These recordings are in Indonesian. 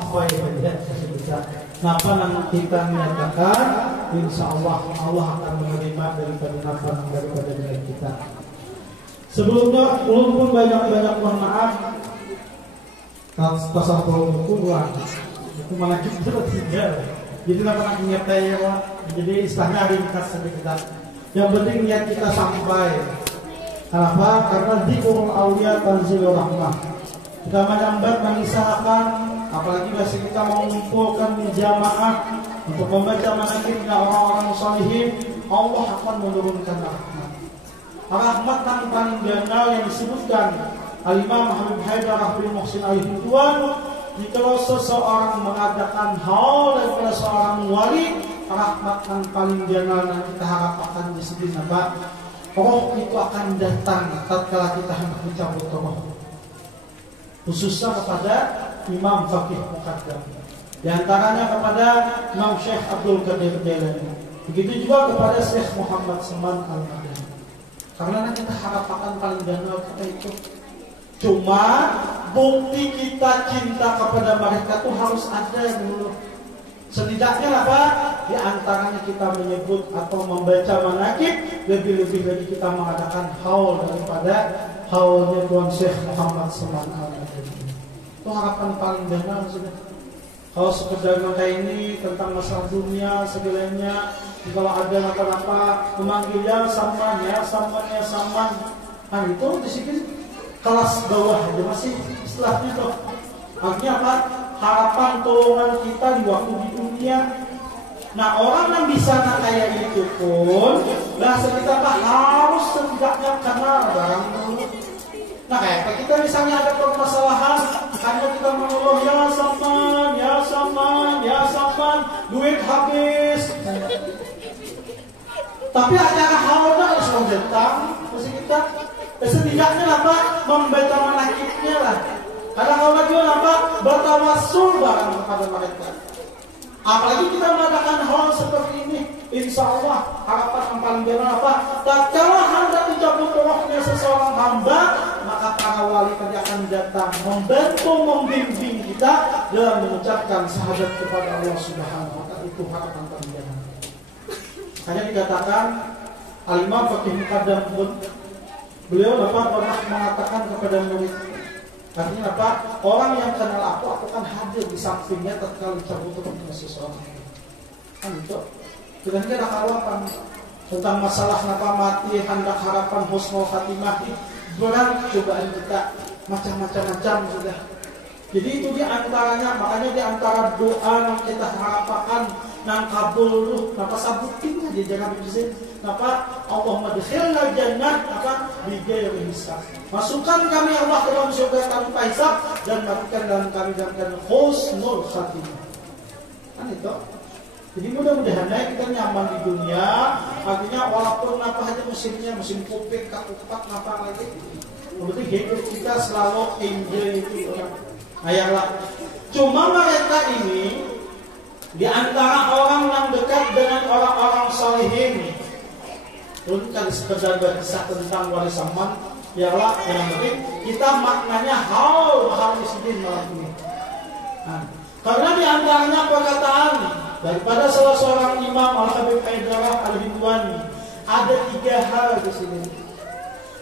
sampai bisa. Napa yang kita nyatakan, insya Allah Allah akan menerima daripada niat kita. Sebelumnya, walaupun banyak mohon maaf, pasal buku ulang, itu malah kita tinggal. Jadi napa niat saya, jadi istilahnya ringkas sedikit. Yang penting niat kita sampai. Kenapa? Karena dzikrul auliya tanzilur rahmah. Kita menyambat mengisahkan, apalagi masih kita mau mengumpulkan jamaah untuk membaca manaqibnya orang-orang salihin, Allah akan menurunkan rahmat. Rahmat yang paling general yang disebutkan Al-Imam Habib Haidar bin Muhsin Al-Hidwan, jika seseorang mengadakan hal daripada seorang wali, rahmat yang paling general yang kita harapkan di sini apa? Roh itu akan datang tatkala kita hendak mencabut roh. Khususnya kepada Imam Faqih Muqaddam. Di antaranya kepada Imam Syekh Abdul Qadir Jailani. Begitu juga kepada Syekh Muhammad Seman Al-Madani. Karena kita harapkan paling general kita itu. Cuma bukti kita cinta kepada mereka itu harus ada dulu. Setidaknya apa? Di antaranya kita menyebut atau membaca manaqib, lebih-lebih lagi kita mengadakan haul daripada haulnya Tuan Syekh Muhammad Seman Al-Madani. Itu harapan paling benar sudah. Kalau sekedar maka ini tentang masalah dunia segalanya, kalau ada apa-apa memanggil ya saman, nah itu di sini kelas bawah aja masih istilahnya tuh. Artinya apa? Harapan tolongan kita di waktu di dunia. Nah orang yang bisa kayak itu pun bahasa kita harus setidaknya kenal barang dulu. Nah kayak kita misalnya ada permasalahan, hanya kita mengeluh ya saman, duit habis. Tapi acara haulnya harus datang, mesti kita setidaknya apa? Membaca manaqibnya lah. Karena kalau lagi apa? Bertawassul barang kepada mereka. Apalagi kita mengadakan hal seperti ini, insya Allah harapan yang paling benar apa? Tatkala hendak dicabut rohnya seseorang hamba, maka para wali tadi akan datang membantu membimbing kita dalam mengucapkan syahadat kepada Allah Subhanahu wa Ta'ala. Itu harapan paling benar. Hanya dikatakan Al-Imam Faqih Muqaddam pun beliau dapat pernah mengatakan kepada murid, artinya apa? Orang yang kenal aku akan hadir di sampingnya tatkala dicabut rohnya seseorang. Kan itu. Kita ini ada harapan tentang masalah kenapa mati, hendak harapan husnul khatimah, berat cobaan kita macam-macam sudah. Jadi itu di antaranya, makanya di antara doa yang kita harapkan nang kabul lu, napa sabutin aja jangan bisa. Napa Allahumma adkhilna jannah apa bighairi hisab. Masukkan kami Allah dalam surga tanpa hisab dan berikan dalam kami dalam husnul khatimah. Kan itu. Jadi mudah-mudahan kita nyaman di dunia. Artinya walaupun apa aja musimnya, musim kupik, kakupak, apa lagi. Berarti hidup kita selalu enjoy itu orang. Ayolah. Cuma mereka ini di antara orang yang dekat dengan orang-orang salihin. Pun kan sekedar berkisah tentang wali saman, ialah yang penting kita maknanya hal muslimin malam ini. Nah, karena di antaranya perkataan daripada salah seorang imam Al-Habib Haidar Al-Hidwani, ada 3 hal di sini.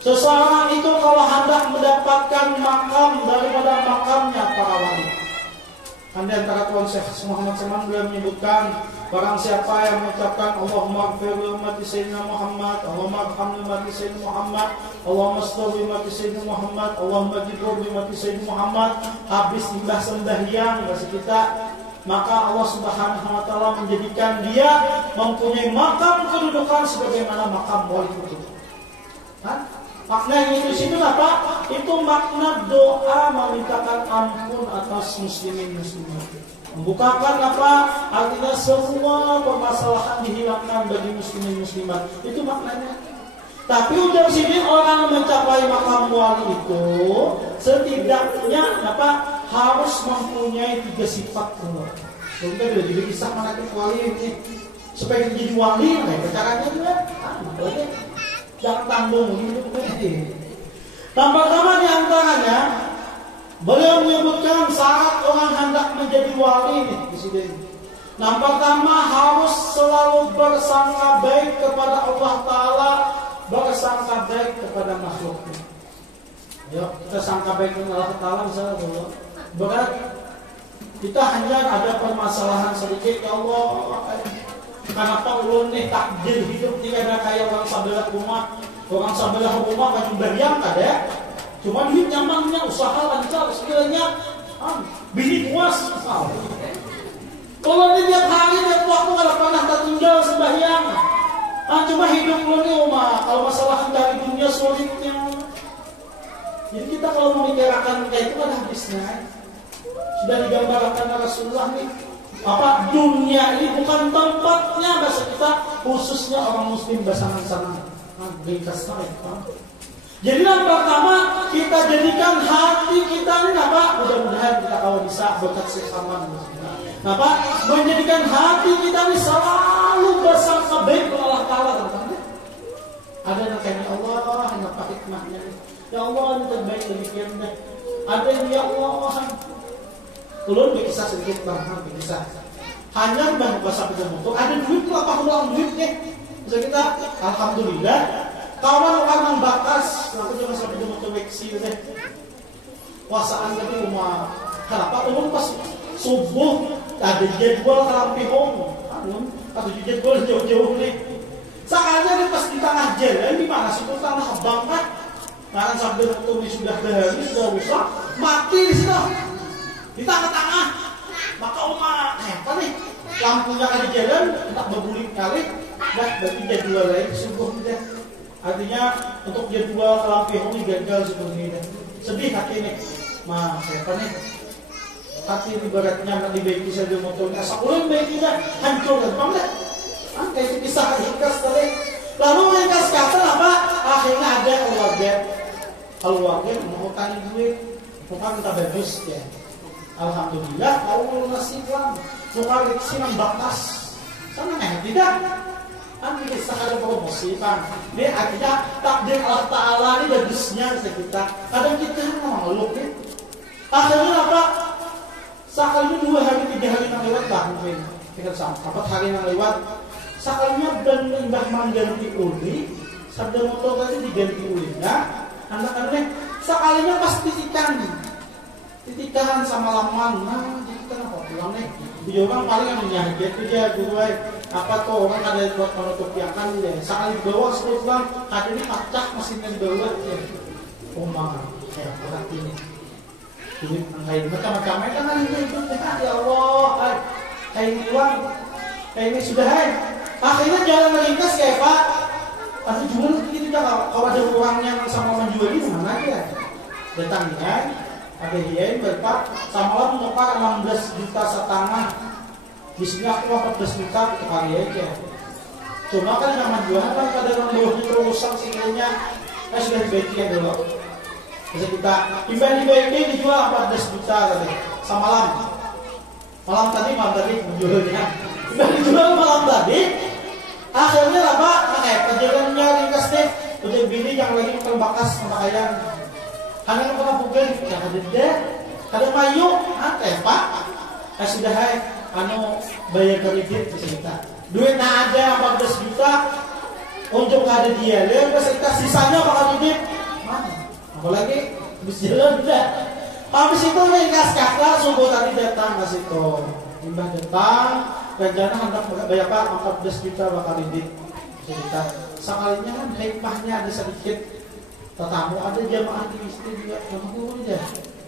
Seseorang itu kalau hendak mendapatkan makam daripada makamnya para wali. Kan di antara Tuan Syekh Muhammad Seman beliau menyebutkan, barang siapa yang mengucapkan Allahumma ighfir li ummati sayyidina Muhammad, Allahumma arham li ummati sayyidina Muhammad, Allahumma astur li ummati sayyidina Muhammad, Allahumma jibur li ummati sayyidina Muhammad, habis imbah sembahyang bagi kita, maka Allah Subhanahu wa Ta'ala menjadikan dia mempunyai makam kedudukan sebagaimana makam wali itu. Kan? Makna itu sini apa? Itu makna doa memintakan ampun atas muslimin muslimat. Membukakan apa? Artinya semua permasalahan dihilangkan bagi muslimin muslimat. Itu maknanya. Tapi ujar sini orang mencapai makam wali itu setidaknya apa? Harus mempunyai 3 sifat. Kita sudah jadi kisah manaqib wali ini supaya jadi wali, caranya juga. Jangan tanggung hidup ini. Pertama di antaranya beliau menyebutkan syarat orang hendak menjadi jadi wali nih di sini. Yang pertama harus selalu bersangka baik kepada Allah Ta'ala, bersangka baik kepada makhluknya. Yuk kita sangka baik kepada Allah Ta'ala misalnya dulu. Berat kita hanya ada permasalahan sedikit, ya Allah, kenapa ulun nih takdir hidup tidak ada kayak orang sebelah rumah kan bayang kada. Cuma duit nyamannya, usaha lancar, sekiranya bini puas. Kalau ini tiap hari, tiap waktu kalau pernah tak tinggal sembahyang. Cuma hidup lo nih kalau masalah dari dunia sulitnya. Jadi kita kalau memikirkan kayak itu kan habisnya. Sudah digambarkan Rasulullah nih. Dunia ini bukan tempatnya bahasa kita, khususnya orang muslim basangan-sangan. Ringkasnya itu. Jadi yang pertama kita jadikan hati kita ini mudah-mudahan kita kalau bisa berkat sesama. Menjadikan hati kita ini selalu bersangka baik kepada Allah Ta'ala. Ada yang kayak Allah, yang pakai hikmahnya. Ya Allah, ini terbaik demikian deh. Ada yang ya Allah, ulun berkisah sedikit bang, berkisah. Hanya bang bahasa pejabat. Ada duit berapa uang duit deh. Bisa kita, alhamdulillah. Kawan orang bakas, aku cuma sampai jam untuk weksi deh. Puasaan tadi rumah. Kenapa ulun pas subuh ada jadwal kalampihong, atau jadwal jauh-jauh nih. Saatnya pas di tengah jalan di mana sih tanah abang kan? Karena sambil waktu sudah berhari sudah rusak, mati di situ di tengah-tengah. Maka apa nih? Lampunya ada jalan, tak berbulik kali, berarti jadwal lain subuh deh. Artinya untuk jadwal kalampihong ini gagal seperti ini. Sedih hati nih, siapa nih? Hati ibaratnya nggak dibaiki saja motornya, sakulan baikinya hancur dan bangga. Kayak kisah ringkas tadi. Lalu ringkas kata apa? Akhirnya ada keluarga mau tanya duit, bukan kita bagus ya. Alhamdulillah, Allah nasib lah. Bukan sinang batas, sana tidak. Kisah ada promosi kan. Ini artinya takdir Allah Ta'ala ini bagusnya kita. Kadang kita mengeluh nih. Akhirnya apa? Sekalinya 2 hari 3 hari yang lewat lah mungkin. Tinggal 4 hari yang lewat. Sekalinya dan imbah mengganti uli, sabda motor tadi diganti ulinya. Anak-anaknya sekalinya pas titikan sama laman. Titikan apa pulang nih? Dia orang paling yang menyahget itu dia guru apa tuh orang ada buat menutup akan dia. Sekali bawa sebelum pulang, ada ini pacak mesinnya dibawa ya. Kayak berat ini. Duit kayak macam-macam kan hidup ya Allah. Kayak uang, kayak ini sudah akhirnya jalan melintas kayak Pak. Tapi jual gitu kalau ada orangnya sama menjual ini mana aja. Datangnya ada dia berpak sama lah menukar 16 juta setengah. Di sini aku 14 juta untuk hari aja. Cuma kan yang menjualnya kan pada orang bawah itu rusak sikilnya. Sudah dibaiki ya dulu. Bisa kita dibaiki dijual 14 juta tadi. Malam tadi menjualnya. Sudah dijual malam tadi. Akhirnya apa? Perjalanannya ringkas deh. Udah bini yang lagi makan bakas sama ayam. Hanya pernah bukan, ada mayu, Pak. Sudah bayar kredit bisa kita. Duit ada 14 juta untuk ada dia. Lihat kita sisanya bakal duit. Apalagi bisa jalan udah. Habis itu ringkas kakak subuh tadi datang ke situ. Imbah datang. Rencana hendak bayar 14 juta bakal duit. Kita sekalinya kan hikmahnya ada sedikit. Tetamu ada jamaah di istri juga sama aja.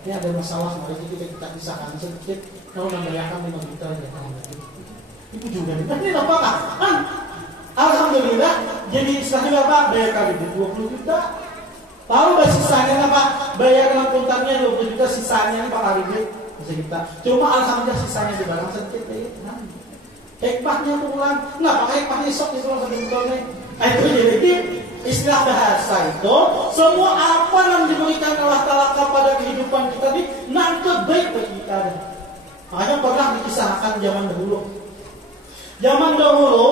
Ini ada masalah mari kita pisahkan sedikit. Kalau membayarkan 5 juta ya itu juga ini apa kan? Alhamdulillah jadi istilahnya apa? Bayar kali 20 juta. Lalu sisanya apa? Bayar dengan kontannya 20 juta, sisanya bakal duit bisa kita. Cuma alhamdulillah sisanya di barang sedikit ya. Hikmahnya pulang, nggak pakai hikmahnya sok itu langsung dibutuhkan. Itu jadi istilah bahasa itu semua apa yang diberikan Allah Ta'ala kepada kehidupan kita ini nanti baik bagi kita. Makanya pernah dikisahkan zaman dahulu. Zaman dahulu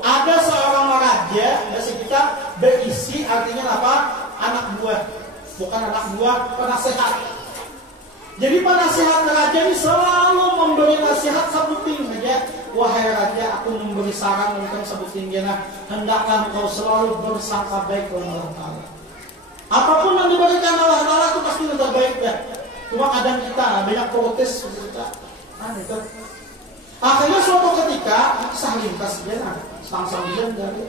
ada seorang raja, bahasa kita berisi artinya apa? Anak buah, bukan anak buah, penasehat. Jadi penasehat raja ini selalu memberi nasihat sabuting saja. Wahai raja, aku memberi saran tentang sabuting jana. Hendaklah engkau selalu bersangka baik kepada Allah Ta'ala. Apapun yang diberikan Allah Ta'ala itu pasti yang terbaik ya. Cuma kadang kita banyak protes kita. Itu. Akhirnya suatu ketika lintas dia sang dari.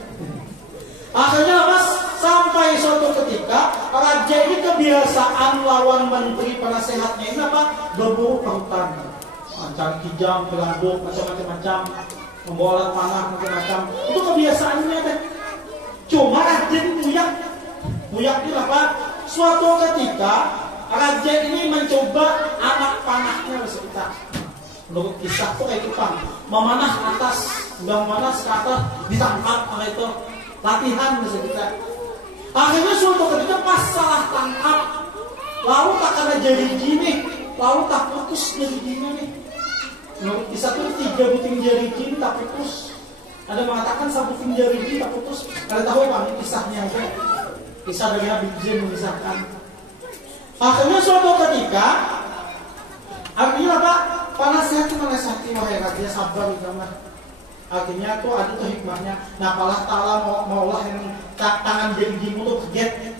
Akhirnya mas sampai suatu ketika raja ini kebiasaan lawan menteri penasehatnya ini apa? Berburu ke hutan, cari kijang, pelambuk, macam-macam, membawa panah macam-macam. Itu kebiasaannya deh. Cuma raja ini muyak itu apa? Suatu ketika raja ini mencoba anak panahnya sekitar. Menurut kisah tuh kayak Jepang, memanah atas, udah memanah ke atas, ditangkap oleh itu latihan bisa kita. Akhirnya suatu ketika pas salah tangkap, lalu tak kena jadi gini, lalu tak putus jadi gini nih. Menurut kisah tuh 3 buting jari gini tak putus. Ada mengatakan 1 buting jari gini tak putus. Kalian tahu apa ini kisahnya aja? Kisah dari Habib Zain mengisahkan. Akhirnya suatu ketika, artinya apa? Panasihati menasihati wahai raja sabar udah. Akhirnya tuh ada tuh hikmahnya. Nah Allah Ta'ala maulah yang tangan janjimu tuh kaget.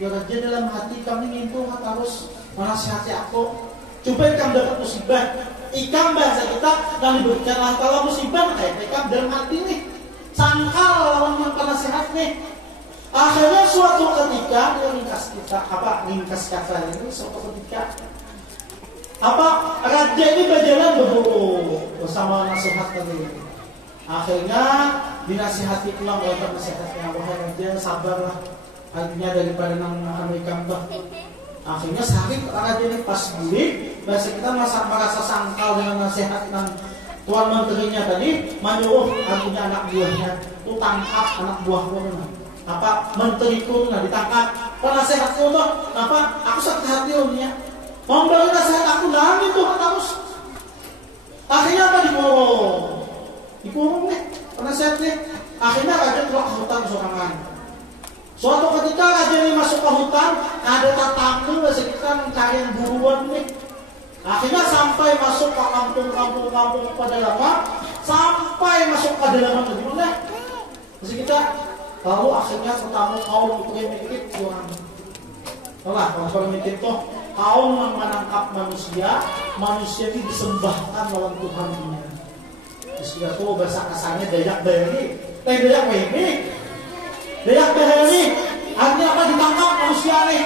Ya raja dalam hati kami itu harus menasihati aku. Coba ikam dapat musibah. Ikam bahasa kita dan diberikan Allah Ta'ala musibah. Ikam dalam hati nih. Sangkal lawan yang penasihat nih. Akhirnya suatu ketika dia ringkas kata ini suatu ketika raja ini berjalan berburu bersama nasihat tadi. Akhirnya dinasihati pulang oleh penasihatnya, wahai raja sabarlah, akhirnya daripada nang ikan bah. Akhirnya sehari raja ini pas beli, bahasa kita merasa sangkal dengan nasihat tuan menterinya tadi, menyuruh artinya anak buahnya itu tangkap anak buahku menteriku ditangkap. Penasihatku tuh aku sakit hati ya. Memberi nasihat aku nangis tuh harus. Akhirnya dikurung nih penasehatnya. Akhirnya raja keluar ke hutan sorangan. Suatu ketika raja ini masuk ke hutan, ada tatamu sekitar mencari yang buruan nih. Akhirnya sampai masuk ke kampung pedalaman, sampai masuk ke pedalaman gimana? Masih kita lalu akhirnya ketemu kaum primitif orang. Kaum primitif tuh kaum yang menangkap manusia ini disembahkan lawan Tuhannya. Istilah tuh bahasa kasarnya Dayak Bahari, Dayak Bahari, artinya apa? Ditangkap manusia nih,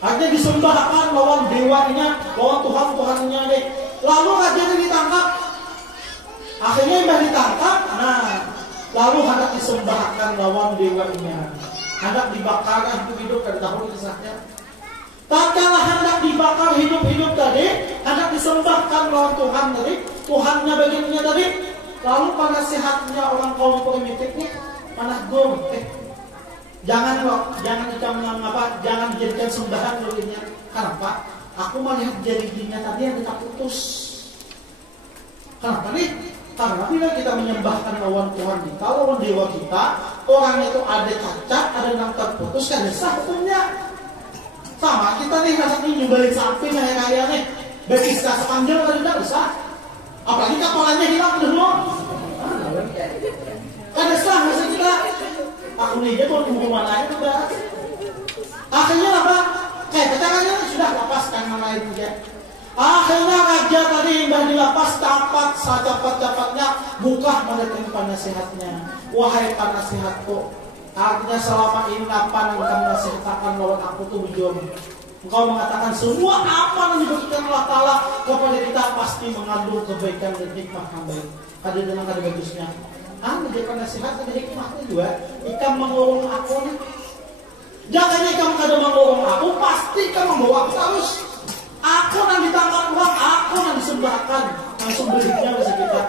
artinya disembahkan lawan dewanya, lawan Tuhannya nih. Lalu raja ini ditangkap, akhirnya yang ditangkap, lalu hendak disembahkan lawan dewanya, hendak dibakar hidup dari tahun kisahnya. Tatkala hendak dibakar hidup tadi, hendak disembahkan lawan Tuhan tadi, Tuhannya bagiannya tadi. Lalu penasihatnya orang kaum primitif ini panah gom, jangan dijadikan sembahan dulunya. Kenapa? Aku melihat jari-jarinya tadi yang kita putus. Kenapa nih? Karena bila kita menyembahkan lawan Tuhan kita, lawan dewa kita, orangnya itu ada cacat, ada yang terputus, kan sah hukumnya. Sama kita nih rasanya nyumbalik sapi kaya nih, betisnya sepanjang kan tidak bisa. Apalagi kapalannya hilang dulu. Kan sah masa kita. Aku nih dia tuh mana itu udah. Akhirnya apa? Caranya sudah lepaskan nama itu ya. Akhirnya raja tadi yang dilepas cepat-cepatnya buka menerima penasihatnya. Wahai penasihatku, artinya selama ini apa yang kamu nasihatkan lawan aku tuh bujur. Engkau mengatakan semua apa yang diberikan Allah Ta'ala kepada kita pasti mengandung kebaikan dan hikmah yang baik. Ada dengan ada bagusnya. Menjadikan nasihat ada hikmahnya juga. Ikan mengurung aku nih. Jangan ikan kada mengurung aku, pasti ikan membawa aku terus. Aku yang ditangkap uang, aku yang disembahkan. Langsung belinya bisa kita.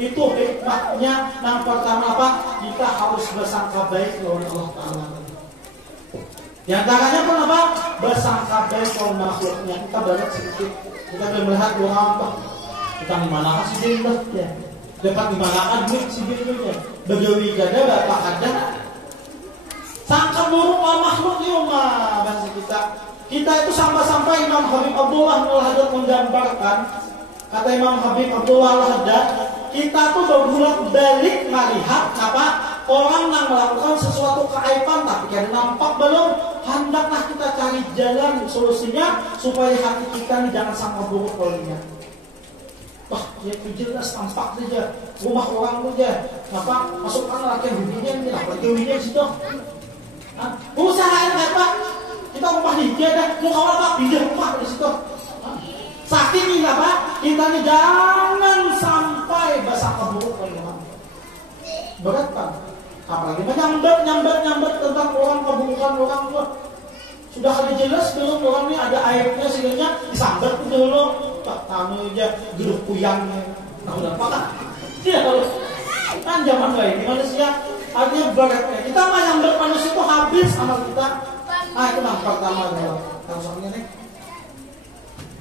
Itu hikmahnya. Yang pertama apa? Kita harus bersangka baik lawan Allah Ta'ala. Yang caranya pun apa? Bersangka baik lawan makhluknya. Kita banyak sedikit. Kita melihat orang apa? Kita dimana kasih dia ya. Dapat dimana kan duit si dia. Begawi gada bapak ada. Sangka buruk makhluk ni bahasa kita. Kita itu sampai-sampai Imam Habib Abdullah Mulhadud menggambarkan kata Imam Habib Abdullah Al-Haddad, kita tuh berbulak-balik melihat apa orang yang melakukan sesuatu keaiban tapi kan nampak belum, hendaklah kita cari jalan solusinya supaya hati kita ini jangan sampai buruk olehnya. Wah, ya jelas tampak saja rumah orang saja, apa masukkan laki bibinya ini, apa gawinya situ. Usahain apa? Kita rumah dia dah, mau kawal apa? Pindah rumah di situ. Saking ini apa? Kita ini jangan sampai basah keburuk oleh orang. Berat kan? Apalagi nyambat tentang orang keburukan orang tua. Sudah ada jelas belum orang ini ada aibnya sehingga disambat dulu. Tak tamu aja duduk puyangnya. Nah udah apa kan? Iya kan zaman baik manusia artinya berat. Kita mah nyambat manusia itu habis amal kita. Nah itu yang pertama ya. Kalau soalnya nih.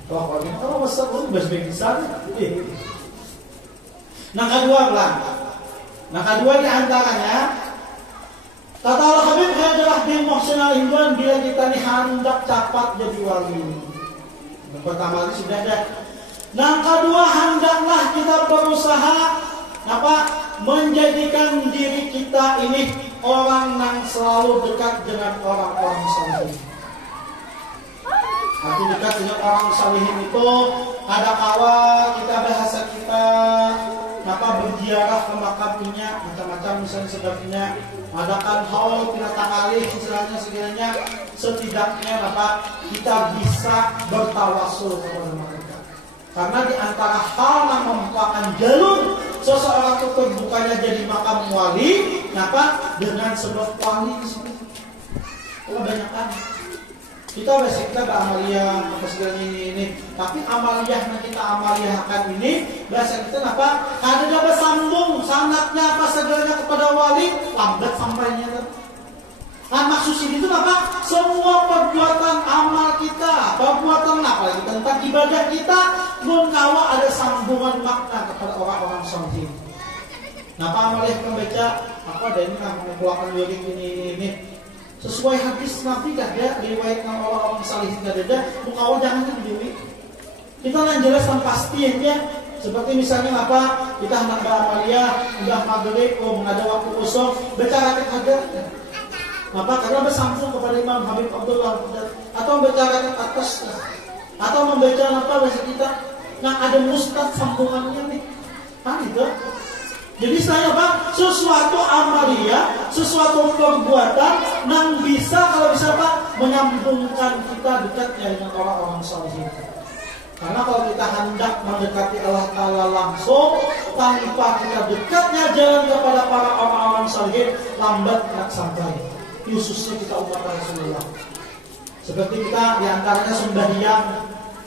Wah kalau gitu kalau besar lu besar. Nah kedua pelan. Nah kedua di antaranya kata Allah Habib adalah bin Muhsin Al-Hindwan bila kita nih hendak cepat jadi wali. Yang pertama ini sudah ada. Nah kedua hendaklah kita berusaha apa menjadikan diri kita ini orang yang selalu dekat dengan orang-orang saleh. Arti dekat dengan orang salihin itu ada kawal kita bahasa kita apa berziarah ke makamnya macam-macam misalnya sebagainya adakan haul binatang alih istilahnya sekiranya setidaknya apa kita bisa bertawasul kepada mereka karena di antara hal yang merupakan jalur seseorang itu terbukanya jadi makam wali kenapa dengan sebab wali di sini kebanyakan kita biasa kita amalia apa segala ini tapi amaliyah yang kita amaliyahkan ini biasa kita apa ada bersambung sanatnya apa segalanya kepada wali lambat sampainya nah maksud itu apa semua perbuatan amal kita perbuatan apalagi tentang ibadah kita pun kalau ada sambungan makna kepada orang-orang saleh. Nah apa amaliyah membaca apa dan mengeluarkan diri ini sesuai hadis Nabi kada riwayatkan orang-orang saleh kada mukawal jangan dijui. Kita yang jelas dan pasti aja seperti misalnya apa kita hendak beramaliyah udah maghrib ada waktu kosong bicara ada apa karena bersambung kepada Imam Habib Abdullah atau bicara ke atas atau membaca apa bahasa kita nah ada mustad sambungannya nih kan itu. Jadi saya Pak, sesuatu amalia, sesuatu perbuatan yang bisa kalau bisa Pak menyambungkan kita dekatnya dengan orang-orang saleh. Karena kalau kita hendak mendekati Allah Taala langsung tanpa kita dekatnya jalan kepada para orang-orang saleh lambat nak sampai. Khususnya kita umat Rasulullah. Seperti kita diantaranya sembahyang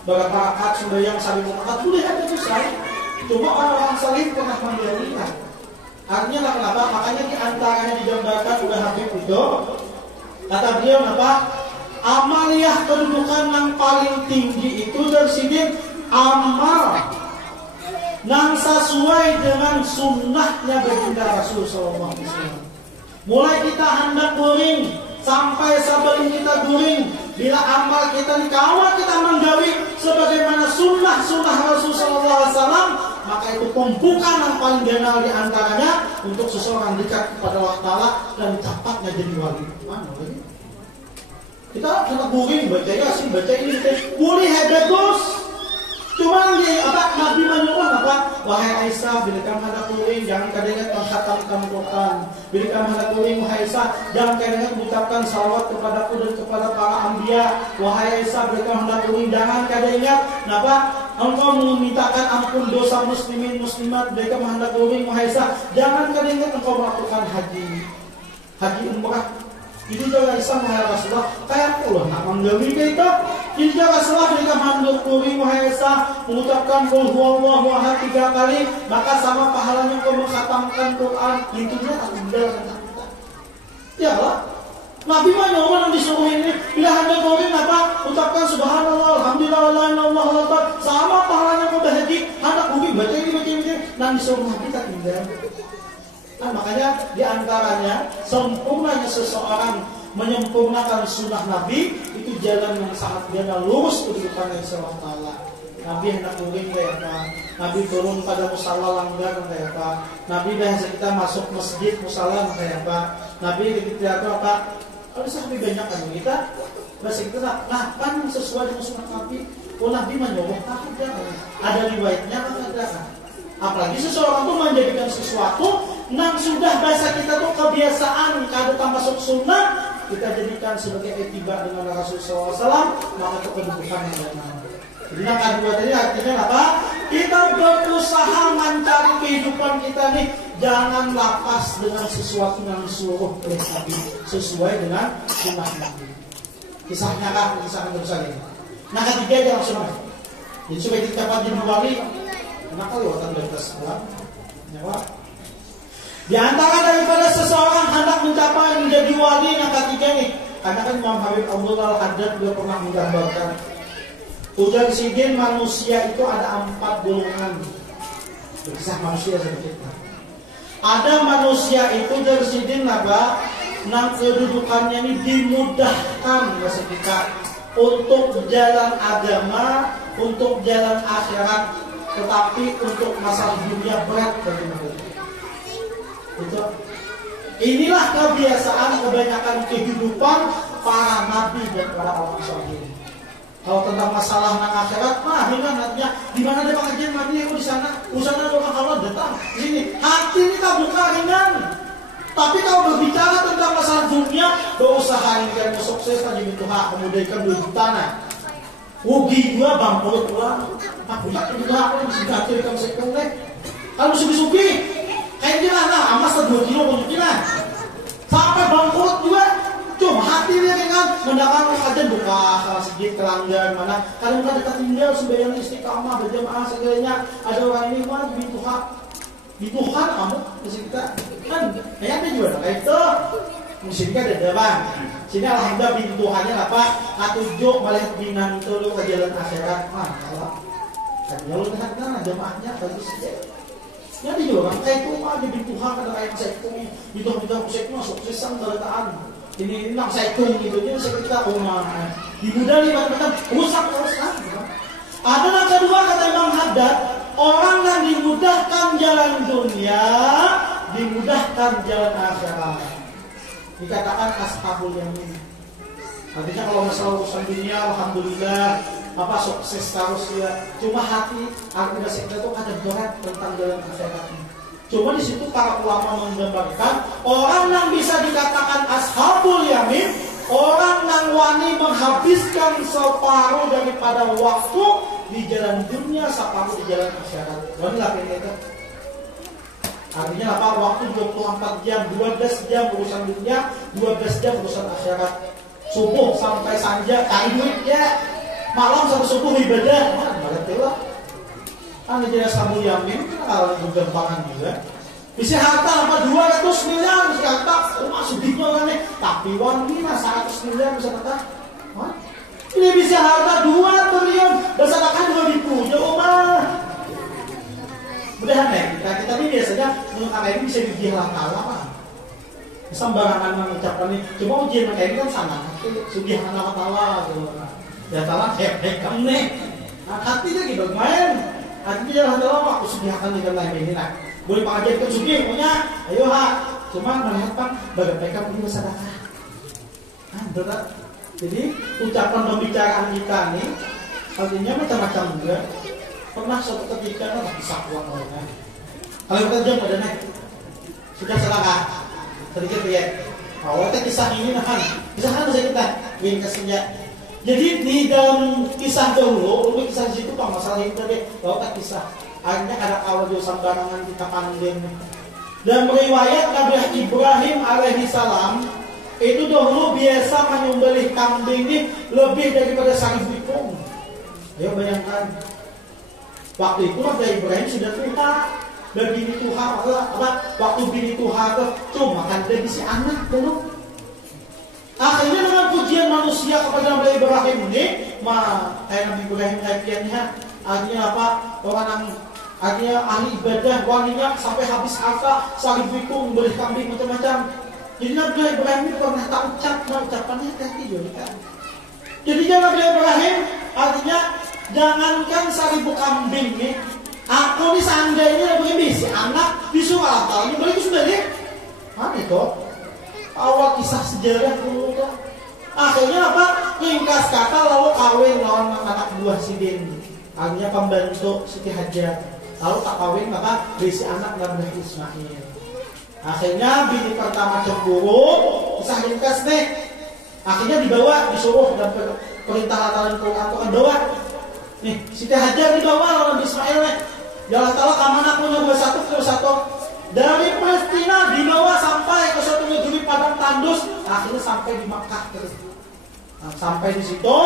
beberapa rakaat sembahyang saling rakaat boleh ada susah. Cuma orang-orang saleh pernah mendiamkan. Artinya kenapa? Makanya diantaranya digambarkan udah Habib itu. Kata beliau apa? Amaliyah kedudukan yang paling tinggi itu dari sini amal yang sesuai dengan sunnahnya baginda Rasul Sallallahu Alaihi Wasallam. Mulai kita hendak guring sampai sebelum kita guring, bila amal kita dikawal kita menggawi sebagaimana sunnah Rasul Sallallahu Alaihi Wasallam, maka itu pembukaan yang paling general diantaranya untuk seseorang dekat kepada Allah Taala dan cepatnya jadi wali. Mana lagi? Kita kena guring baca Yasin, baca ini, boleh hebat bos. Cuma di apa Nabi menyuruh apa? Wahai Aisyah, bila kamu hendak guring jangan kadang-kadang menghatamkan Quran. Bila kamu hendak guring wahai Aisyah, jangan kadang-kadang mengucapkan salawat kepadaku dan kepada para anbiya. Wahai Aisyah, bila kamu hendak guring jangan kadang-kadang apa? Engkau memintakan ampun dosa muslimin muslimat. Bila kamu hendak guring wahai Aisyah, jangan kadang-kadang engkau melakukan haji umrah. Itu juga Islam wahai Rasulullah kayak pula nak menggawi kita. Itu juga Rasulullah ketika manduk kuri wahai Isa mengucapkan qul huwallahu ahad 3 kali maka sama pahalanya kau mengkhatamkan Quran. Itu dia tinggal kata kita. Ya lah. Nabi mah orang disuruh ini bila hendak kuri apa ucapkan subhanallah alhamdulillah wala ilaha illallah sama pahalanya kau berhaji hendak kuri baca ini dan disuruh Nabi tak tinggal. Nah, makanya diantaranya sempurnanya seseorang menyempurnakan sunnah Nabi itu jalan yang sangat benar lurus kedudukannya insya Allah Taala. Nabi hendak muring kayak apa? Nabi turun pada musala langgar kayak apa? Nabi bahasa kita masuk masjid musala kayak apa? Nabi ketika itu apa? Kalau sampai banyak kan kita bahasa kita kan sesuai dengan sunnah Nabi. Oh Nabi menyuruh ada riwayatnya ada kan? Apalagi seseorang tuh menjadikan sesuatu yang sudah bahasa kita tuh kebiasaan kalau masuk sunnah kita jadikan sebagai etiba dengan Rasulullah SAW, maka itu kedudukan yang benar. Jadi yang kedua tadi artinya apa? Kita berusaha mencari kehidupan kita nih, jangan lapas dengan sesuatu yang disuruh oleh Nabi, sesuai dengan sunnah Nabi. Kisahnya kah? Kisahnya terus lagi. Nah ketiga jangan sunnah. Jadi supaya kita dapat jadi wali, kenapa lewatan dari sekolah? Nyawa. Di antara daripada seseorang hendak mencapai menjadi wali yang ketiga nih, karena kan Imam Habib Abdul Al-Haddad dia pernah menggambarkan ujar sidin manusia itu ada 4 golongan. Berkisah manusia sedikit. Ada manusia itu ujar sidin apa? Nang kedudukannya ini dimudahkan bahasa kita untuk jalan agama, untuk jalan akhirat, tetapi untuk masalah dunia berat bagi mereka. Itu. Inilah kebiasaan kebanyakan kehidupan para nabi dan para orang saleh. Kalau tentang masalah nang akhirat, ringan artinya di mana ada pengajian nabi aku di sana, usahanya orang Allah datang. Ini hati kita buka ringan. Tapi kalau berbicara tentang masalah dunia, berusaha ingin sukses kan jadi Tuhan, memudahkan duit tanah. Rugi gua bangkrut gua. Aku yakin juga aku bisa ngaturkan sekong deh. Kalau sugi-sugi kayak gimana? Amas 2 kilo konjuknya. Sampai bangkrut juga. Cuma hati dia dengan mendapat aja buka masjid kelanggan mana. Kalau kan dekat tinggal sembahyang istiqamah berjamaah segalanya. Ada orang ini mah di Tuhan kamu mesti kita kan kayaknya juga kayak itu. Mesti kita ada depan. Sini alhamdulillah bintu Tuhannya apa? Atujuk melihat binan itu lu ke jalan akhirat. Kalau kalau kan jamaahnya bagus saja. Jadi juga kayak itu mah di bintu Tuhan ada kayak saya itu bintu saya itu masuk sesang darataan. Ini nak saya hitung gitu aja saya kita rumah dimudahkan macam-macam rusak terus kan. Ada yang kedua kata Imam Haddad, orang yang dimudahkan jalan dunia, dimudahkan jalan akhirat. Dikatakan ashabul yamin. Artinya kalau masalah urusan dunia, alhamdulillah apa sukses terus ya. Cuma hati artinya kita itu ada berat tentang jalan akhirat. Cuma di situ para ulama menggambarkan orang yang bisa dikatakan ashabul yamin, orang yang wani menghabiskan separuh daripada waktu di jalan dunia, separuh di jalan akhirat. Wani lah itu. Artinya apa? Waktu 24 jam, 12 jam urusan dunia, 12 jam urusan akhirat. Subuh sampai sanja cari duit ya. Malam sampai subuh ibadah. Berarti lah. Kan jadi ashabul yamin kalau gampangan juga. Bisa harta apa 200 miliar bisa harta rumah sudiknya kan nih. Tapi wanita 100 miliar bisa kata. Ini bisa harta 2 triliun bersamakan 2000 jauh mah. Mudah-mudahan kita ini biasanya menurut ini bisa dibilang kalah mah. Sembarangan mengucapkan ini. Cuma ujian mereka ini kan sama. Subhanallah ta'ala gitu. Ya ta'ala kayak kamu nih. Hatinya gitu main. Hatinya jangan dalam aku subhanallah dengan lain ini nah. Boleh pengajian ke sugi punya. Ayo ha. Cuma melihat Pak bagaimana mereka punya bersedekah. Betul. Jadi ucapan pembicaraan kita nih artinya macam-macam juga. Pernah suatu ketika lah bisa kuat orang. Kalau kita jam pada naik sudah selangkah sedikit ya. Awalnya kisah ini nah kan bisa kita ingin kesenya. Jadi di dalam kisah dahulu, kisah di situ Pak masalah itu tadi bahwa kisah akhirnya ada audio sembarangan kita pandeng. Dan riwayat Nabi Ibrahim alaihi salam itu dahulu biasa menyembelih kambing ini lebih daripada 1000 ekor. Ayo bayangkan. Waktu itu Nabi Ibrahim sudah tua. Bini Tuhan waktu bini Tuhan cuma kan dia bisa anak dulu. Akhirnya dengan pujian manusia kepada Nabi Ibrahim ini, kayak Nabi Ibrahim kajiannya, artinya apa? Orang yang artinya ahli ibadah, walinya sampai habis harta, saling bikung, beli kambing macam-macam. Jadi Nabi Ibrahim ini pernah tak ucapannya tadi juga kan. Jadi Nabi Ibrahim artinya Jangankan 1000 kambing nih. Aku nih seandainya begini si anak disuruh Allah ini balik sudah nih. Mana itu? Awal kisah sejarah dulu kan. Akhirnya apa? Ringkas kata lalu kawin lawan anak buah si Den. Akhirnya pembantu Siti Hajar. Lalu tak kawin maka berisi anak Nabi Ismail. Akhirnya bini pertama cemburu, kisah ringkas nih. Akhirnya dibawa, disuruh dan perintah Allah Quran bawa. Nih, Siti Hajar dibawa lawan Nabi Ismail nih. Ya Allah Ta'ala kamana punya satu. Dari Palestina dibawa sampai ke suatu negeri padang tandus, akhirnya sampai di Makkah terus. Nah, sampai di situ,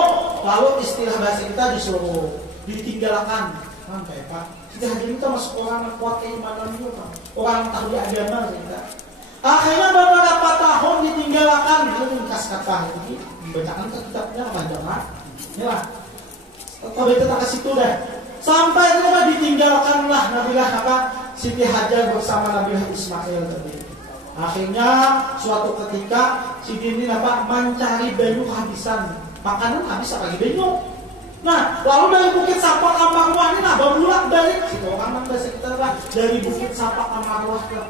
lalu istilah bahasa kita disuruh ditinggalkan. Sampai Pak. Siti Hajar itu masuk orang yang kuat keimanan itu, Pak. Orang yang tahu agama kita. Akhirnya beberapa tahun ditinggalkan, itu ringkas kata ini dibacakan ke kitabnya panjang. Inilah. Kalau kita ke situ deh. Sampai itu ditinggalkanlah Nabilah apa? Siti Hajar bersama Nabilah Ismail tadi. Akhirnya suatu ketika Siti ini apa? Mencari banyu kehabisan. Makanan habis lagi banyu. Nah, lalu dari Bukit Sapak Amarwah ini bolak balik. Situ orang bahasa kita lah dari Bukit Sapak Amarwah ke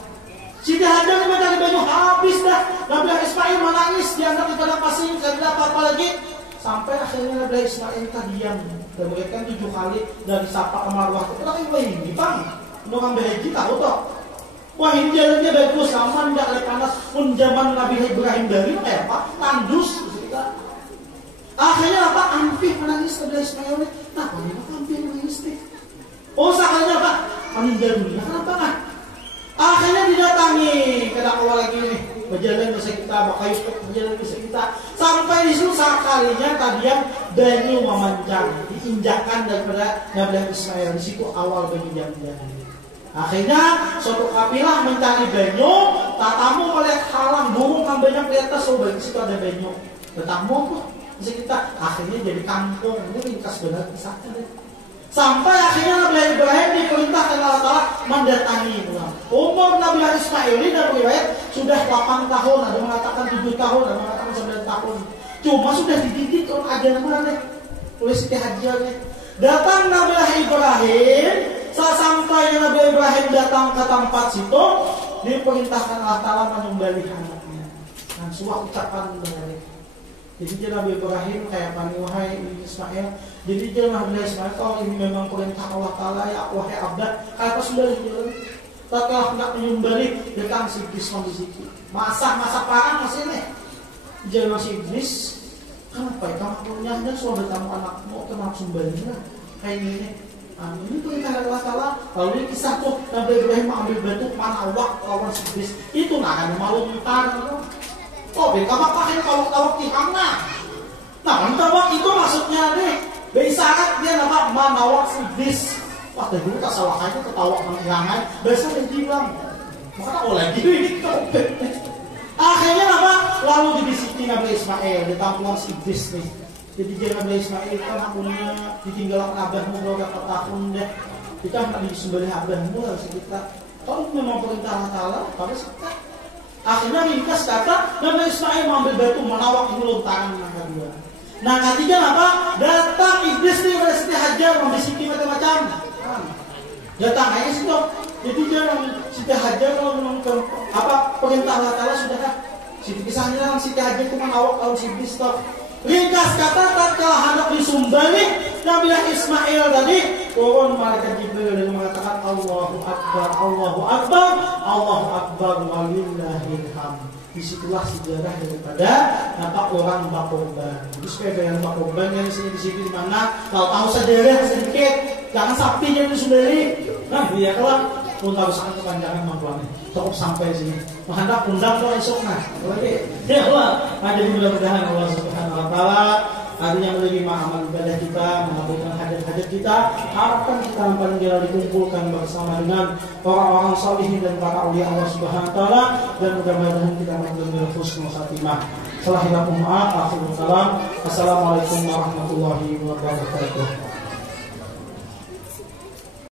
Siti Hajar ini mencari banyu habis dah. Nabilah Ismail menangis dianggap di padang pasir, tidak apa-apa lagi. Sampai akhirnya Nabi Ismail diam. Dan mereka 7 kali dari Sapak ke Marwah. Itu lagi wah ini bang, untuk ambil haji tahu toh. Wah ini jalannya bagus, aman, tidak ada panas. Pun zaman Nabi Ibrahim dari apa? Tandus. Akhirnya apa? Ampih menangis Nabi Ismail. Nah, kenapa Ampih menangis nih? Oh sekalinya apa? Meninggal dunia. Kenapa kan? Akhirnya didatangi ke dakwah lagi nih. Berjalan bisa kita, bakal berjalan bisa kita. Sampai di susah kalinya tadi yang banyu memanjang diinjakkan daripada Nabi Ismail. Di situ awal banyu-banyu. Akhirnya suatu kabilah mencari banyu, tatamu melihat halang burung yang banyak di atas, oh di situ ada banyu. Tatamu tuh bisa kita. Akhirnya jadi kampung. Ini ringkas benar kisahnya deh. Sampai akhirnya Nabi Ibrahim diperintahkan Allah Ta'ala mendatangi umur Nabi Ismail ini dan riwayat sudah 8 tahun, ada mengatakan 7 tahun, ada mengatakan 9 tahun. Cuma sudah dididik oleh ajaran deh, oleh Siti Hajar nih. Datang Nabi Ibrahim, sampai Nabi Ibrahim datang ke tempat situ, diperintahkan Allah Ta'ala menyembelih anaknya. Dan suatu ucapan benar. Jadi dia Nabi Ibrahim kayak wahai Ismail. Jadi dia Nabi Ismail kalau ini memang perintah Allah Ta'ala ya wahai abad. Kalau sudah dijalan, tak kalah hendak menyembelih datang si iblis kondisi. Masa perang masih nih. Jangan si iblis. Kenapa ya kamu punyanya suami kamu anakmu kenapa sembelihnya kayak ini. Ini perintah Allah Ta'ala. Lalu ini kisah tuh Nabi Ibrahim ambil batu manawak lawan si iblis. Itu nggak ada malu mutar. Oh, bagaimana pakai kalau tihangna? Nah, mentawak itu maksudnya nih, berisyarat dia nama manawak iblis. Wah, dulu tak salah aja ketawa mengirangan, biasa dia bilang, maka oh lagi ini topet. Akhirnya apa? Lalu dibisiki Nabi Ismail, ditampung si iblis nih. Jadi dia Nabi Ismail kan akunnya ditinggalkan abahmu beberapa tahun deh. Kita nggak disembelih abahmu harus kita. Kalau memang perintah Allah Ta'ala, pada kita. Akhirnya ringkas kata Nabi Ismail mengambil batu menawak ini lontaran yang kedua. Nah ketiga apa? Datang iblis nih pada Siti Hajar membisiki macam-macam. Datang aja situ. Jadi dia Siti Hajar kalau memang apa perintah Allah Ta'ala sudah kan. Siti kisahnya Siti Hajar itu menawak kalau si iblis toh. Ringkas kata tatkala hendak disumbali Nabi Ismail tadi turun malaikat Jibril dan mengatakan Allahu Akbar, Allahu Akbar, Allahu Akbar walillahil hamd. Disitulah sejarah daripada nampak orang berkorban. Jadi supaya dengan berkorban yang di sini di mana kalau tahu sejarah sedikit, jangan sapi yang disembelih. Nah dia kalau pun harus sangat kepanjangan mampuannya. Cukup sampai sini. Menghendak undang lo esok nah. Oke. Ya Allah. Jadi mudah-mudahan Allah Subhanahu Wa Taala artinya menerima amal ibadah kita, mengabulkan hajat-hajat kita. Harapkan kita yang paling jauh dikumpulkan bersama dengan orang-orang salihin dan para aulia Allah Subhanahu Wa Taala dan mudah-mudahan kita mengambil husnul khatimah. Assalamualaikum warahmatullahi wabarakatuh.